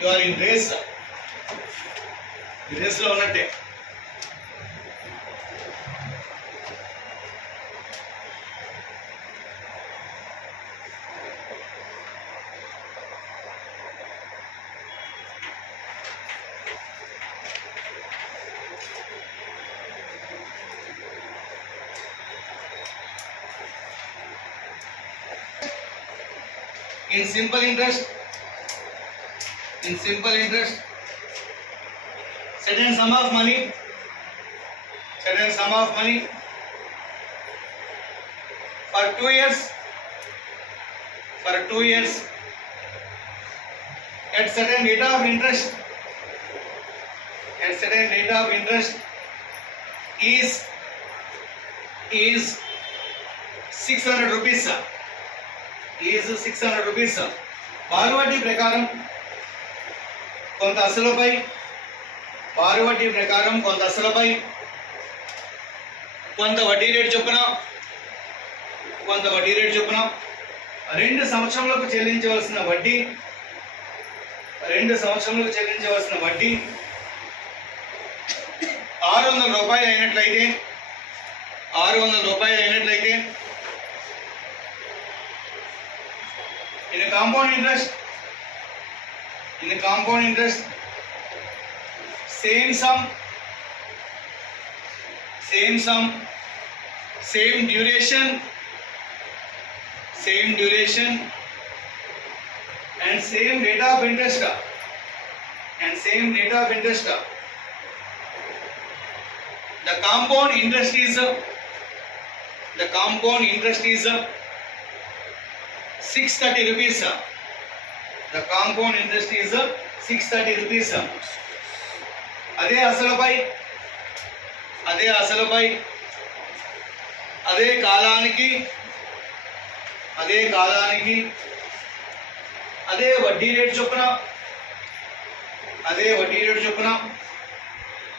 You are in race, రేస్లో ఉన్నట్టే. In simple interest, certain sum of money for 2 years, at certain rate of interest, is 600 rupees. is 600 rupees. బారువడ్డీ ప్రకారం కొంత అసలుపై కొంత వడ్డీ రేటు చొప్పున 2 సంవత్సరములకు చెల్లించవలసిన వడ్డీ 600 రూపాయలు అయినట్లయితే in a compound interest, same sum, same duration and same rate of interest, the compound interest is 630 rupees. The compound interest is 630 rupees. అదే అసలుపై అదే కాలానికి అదే వడ్డీ రేటు చొప్పున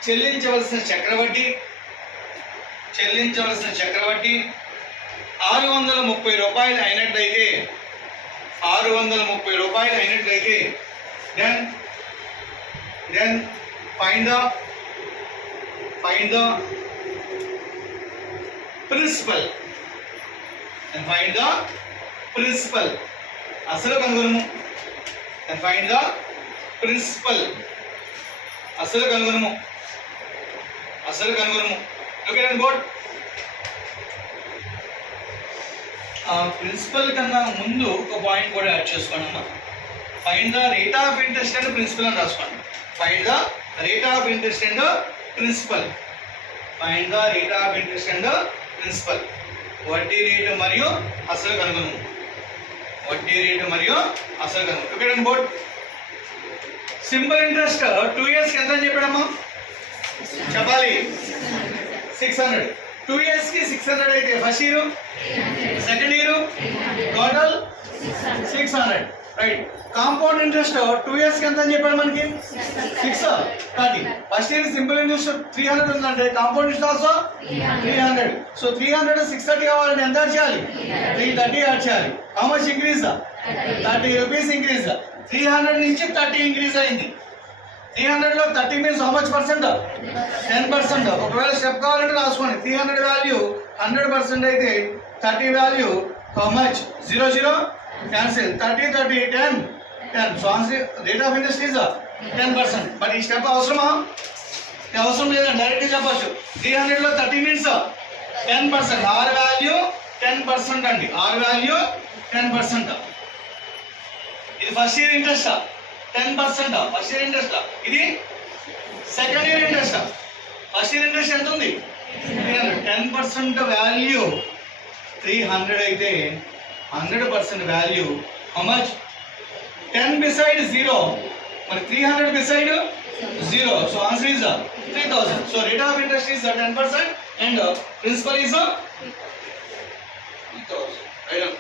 చెల్లించవలసిన చక్రవడ్డీ 630 రూపాయలు అయినట్లయితే then find the principal, అసలు కనుగొనము. and find the principal, అసలు కనుగొనము. look at the board. Principal కన్నా ముందు ఒక పాయింట్ కూడా యాడ్ చేసుకోండి అమ్మా. Find the rate of interest and principal అని రాసుకోండి. Find the rate of interest and principal. వడ్డీ రేటు మరియు అసలు కనుగొను. Okay board. Simple interest 2 years ఎంత అని చెప్పాడమ్మా చెప్పాలి. 600. 2 years కి 600 అయితే first year, second year total 600. Right. Compound interest 2 years కి ఎంత అని చెప్పాడు మనకి 630. ఫస్ట్ ఇయర్ సింపుల్ ఇంట్రెస్ట్ 300 ఉందంటే కాంపౌండ్ ఇంట్రెస్ట్ ఆల్సో 300. సో 300 630 కావాలంటే ఎంత యాడ్ చేయాలి? 330 యాడ్ చేయాలి. How much increase? 30 rupees increase. 300 నుంచి 30 ఇంక్రీజ్ అయింది. 300 లో 30 మీన్స్ హౌ మచ్ పర్సెంట్? 10%. ఒకవేళ స్టెప్ కావాలంటే రాసుకోండి. 300 వాల్యూ 100% అయితే 30 వాల్యూ హౌ మచ్? 0 క్యాన్సిల్. 30 10. So answer rate of interest is 10%. బట్ ఈ స్టెప్ అవసరమా? అవసరం లేదండి, డైరెక్ట్ చెప్పచ్చు. 300 లో 30 మీన్స్ 10%. ఆర్ వాల్యూ 10% అండి. R value 10%. ఇది first year interest 10%. First year interest. ఇది second year interest. First year interest ఎంత ఉంది? 10% వాల్యూ 300 అయితే 100% వాల్యూ హౌ మచ్? 10 beside 0. మరి 300 beside 0. So answer is 3000. So rate of interest is 10% and principal is 3000. రైట్.